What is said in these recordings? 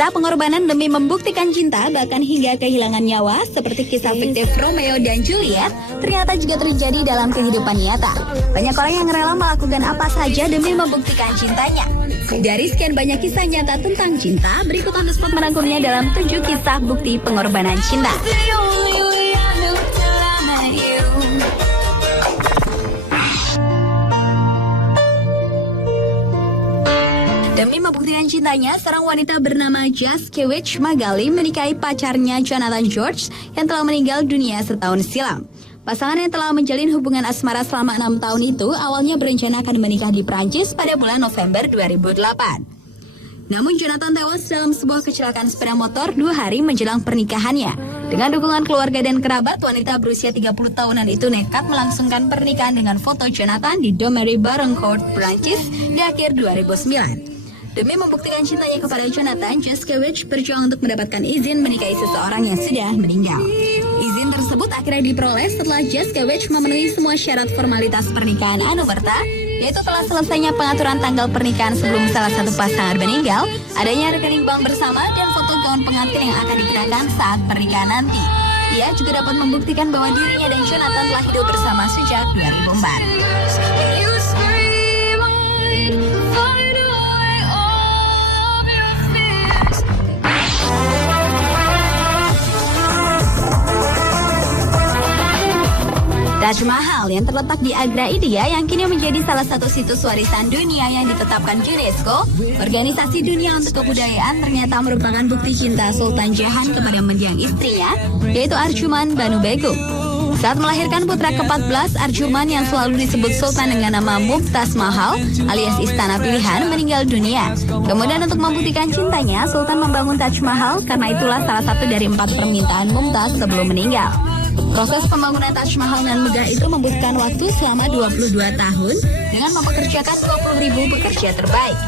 Kisah pengorbanan demi membuktikan cinta bahkan hingga kehilangan nyawa seperti kisah fiktif Romeo dan Juliet ternyata juga terjadi dalam kehidupan nyata. Banyak orang yang rela melakukan apa saja demi membuktikan cintanya. Dari sekian banyak kisah nyata tentang cinta, berikut On The Spot merangkumnya dalam 7 kisah bukti pengorbanan cinta. Demi membuktikan cintanya, seorang wanita bernama Jaskiewicz Magali menikahi pacarnya Jonathan George yang telah meninggal dunia setahun silam. Pasangan yang telah menjalin hubungan asmara selama 6 tahun itu awalnya berencana akan menikah di Prancis pada bulan November 2008. Namun Jonathan tewas dalam sebuah kecelakaan sepeda motor 2 hari menjelang pernikahannya. Dengan dukungan keluarga dan kerabat, wanita berusia 30 tahunan itu nekat melangsungkan pernikahan dengan foto Jonathan di Domery Baroncourt, Prancis di akhir 2009. Demi membuktikan cintanya kepada Jonathan, Jaskiewicz berjuang untuk mendapatkan izin menikahi seseorang yang sudah meninggal. Izin tersebut akhirnya diperoleh setelah Jaskiewicz memenuhi semua syarat formalitas pernikahan anumerta, yaitu telah selesainya pengaturan tanggal pernikahan sebelum salah satu pasangan meninggal, adanya rekening bank bersama, dan foto gaun pengantin yang akan dikenakan saat pernikahan nanti. Ia juga dapat membuktikan bahwa dirinya dan Jonathan telah hidup bersama sejak 2004. Taj Mahal yang terletak di Agra, India yang kini menjadi salah satu situs warisan dunia yang ditetapkan UNESCO, organisasi dunia untuk kebudayaan, ternyata merupakan bukti cinta Sultan Jahan kepada mendiang istrinya, yaitu Arjuman Banu Begum. Saat melahirkan putra ke-14, Arjuman yang selalu disebut Sultan dengan nama Mumtaz Mahal alias Istana Pilihan meninggal dunia. Kemudian untuk membuktikan cintanya, Sultan membangun Taj Mahal karena itulah salah satu dari 4 permintaan Mumtaz sebelum meninggal. Proses pembangunan Taj Mahal yang megah itu membutuhkan waktu selama 22 tahun dengan mempekerjakan 20.000 pekerja terbaik.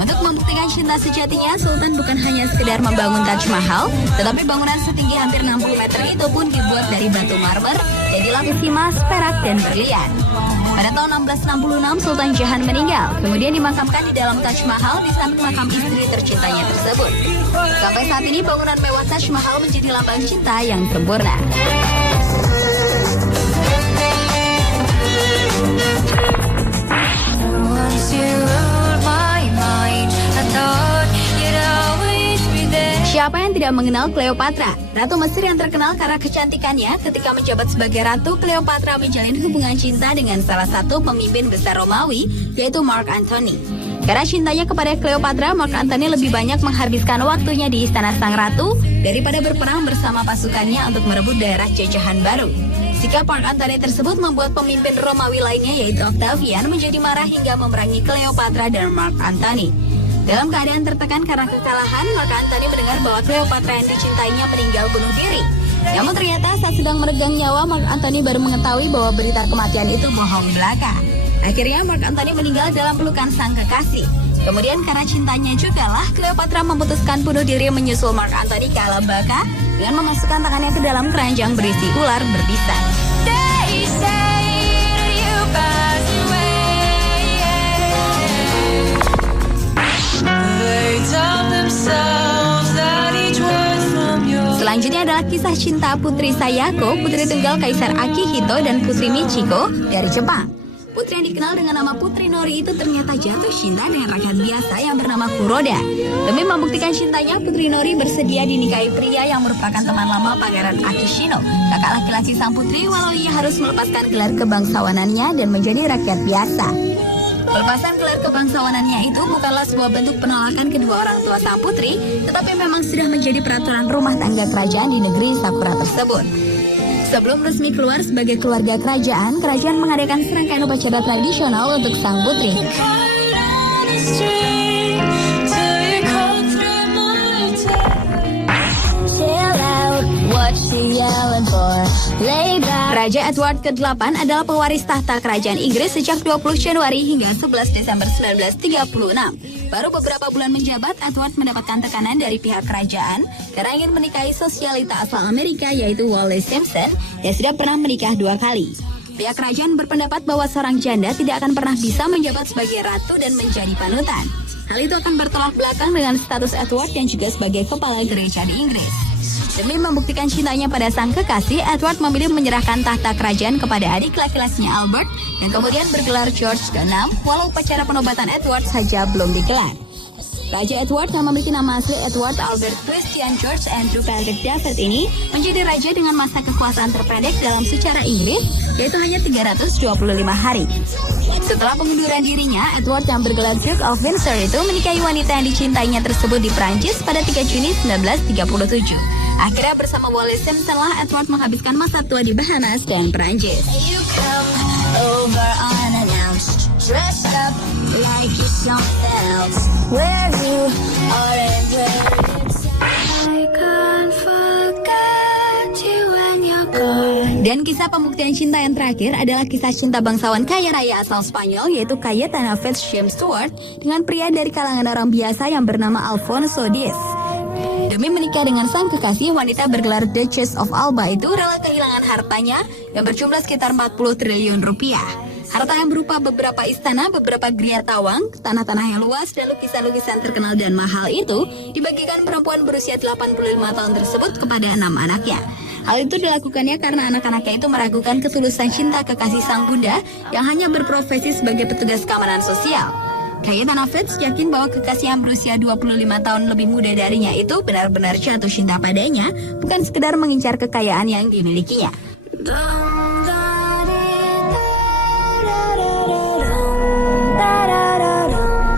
Untuk membuktikan cinta sejatinya, Sultan bukan hanya sekedar membangun Taj Mahal, tetapi bangunan setinggi hampir 60 meter itu pun dibuat dari batu marmer yang dilapisi emas, perak, dan berlian. Pada tahun 1666, Sultan Jahan meninggal, kemudian dimakamkan di dalam Taj Mahal di samping makam istri tercintanya tersebut. Sampai saat ini, bangunan mewah Taj Mahal menjadi lambang cinta yang sempurna. Siapa yang tidak mengenal Cleopatra? Ratu Mesir yang terkenal karena kecantikannya. Ketika menjabat sebagai ratu, Cleopatra menjalin hubungan cinta dengan salah satu pemimpin besar Romawi, yaitu Mark Antony. Karena cintanya kepada Cleopatra, Mark Antony lebih banyak menghabiskan waktunya di istana sang ratu daripada berperang bersama pasukannya untuk merebut daerah jajahan baru. Sikap Mark Antony tersebut membuat pemimpin Romawi lainnya, yaitu Octavian, menjadi marah hingga memerangi Cleopatra dan Mark Antony. Dalam keadaan tertekan karena kekalahan, Mark Antony mendengar bahwa Cleopatra yang dicintainya meninggal bunuh diri. Namun ternyata saat sedang meregang nyawa, Mark Antony baru mengetahui bahwa berita kematian itu bohong belaka. Akhirnya Mark Antony meninggal dalam pelukan sang kekasih. Kemudian karena cintanya jugalah, Cleopatra memutuskan bunuh diri menyusul Mark Antony ke alam baka dengan memasukkan tangannya ke dalam keranjang berisi ular berbisa. Selanjutnya adalah kisah cinta Putri Sayako, putri tunggal Kaisar Akihito dan Putri Michiko dari Jepang. Putri yang dikenal dengan nama Putri Nori itu ternyata jatuh cinta dengan rakyat biasa yang bernama Kuroda. Demi membuktikan cintanya, Putri Nori bersedia dinikahi pria yang merupakan teman lama Pangeran Akishino, kakak laki-laki sang putri, walau ia harus melepaskan gelar kebangsawanannya dan menjadi rakyat biasa. Pelepasan gelar kebangsawanannya itu bukanlah sebuah bentuk penolakan kedua orang tua sang putri, tetapi memang sudah menjadi peraturan rumah tangga kerajaan di negeri Sakura tersebut. Sebelum resmi keluar sebagai keluarga kerajaan, kerajaan mengadakan serangkaian upacara tradisional untuk sang putri. Raja Edward ke-8 adalah pewaris tahta kerajaan Inggris sejak 20 Januari hingga 11 Desember 1936. Baru beberapa bulan menjabat, Edward mendapatkan tekanan dari pihak kerajaan karena ingin menikahi sosialita asal Amerika, yaitu Wallis Simpson, yang sudah pernah menikah 2 kali. Pihak kerajaan berpendapat bahwa seorang janda tidak akan pernah bisa menjabat sebagai ratu dan menjadi panutan. Hal itu akan bertolak belakang dengan status Edward yang juga sebagai kepala gereja di Inggris. Demi membuktikan cintanya pada sang kekasih, Edward memilih menyerahkan tahta kerajaan kepada adik laki-lakinya Albert yang kemudian bergelar George VI, walau upacara penobatan Edward saja belum digelar. Raja Edward yang memiliki nama asli Edward Albert Christian George Andrew Patrick David ini menjadi raja dengan masa kekuasaan terpendek dalam sejarah Inggris, yaitu hanya 325 hari. Setelah pengunduran dirinya, Edward yang bergelar Duke of Windsor itu menikahi wanita yang dicintainya tersebut di Prancis pada 3 Juni 1937. Akhirnya bersama Wallis Simpson lah Edward menghabiskan masa tua di Bahamas dan Prancis. Dressed up like you're something else. Where you are and where it's I can't forget you when you're gone. Dan kisah pembuktian cinta yang terakhir adalah kisah cinta bangsawan kaya raya asal Spanyol, yaitu Cayetana James Stewart dengan pria dari kalangan orang biasa yang bernama Alfonso Diaz. Demi menikah dengan sang kekasih, wanita bergelar Duchess of Alba itu rela kehilangan hartanya yang berjumlah sekitar 40 triliun rupiah. Harta yang berupa beberapa istana, beberapa geria tawang, tanah-tanah yang luas, dan lukisan-lukisan terkenal dan mahal itu dibagikan perempuan berusia 85 tahun tersebut kepada 6 anaknya. Hal itu dilakukannya karena anak-anaknya itu meragukan ketulusan cinta kekasih sang bunda yang hanya berprofesi sebagai petugas keamanan sosial. Cayetana Fitz yakin bahwa kekasih yang berusia 25 tahun lebih muda darinya itu benar-benar jatuh cinta padanya, bukan sekedar mengincar kekayaan yang dimilikinya.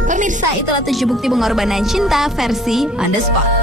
Pemirsa, itulah 7 bukti pengorbanan cinta versi On The Spot.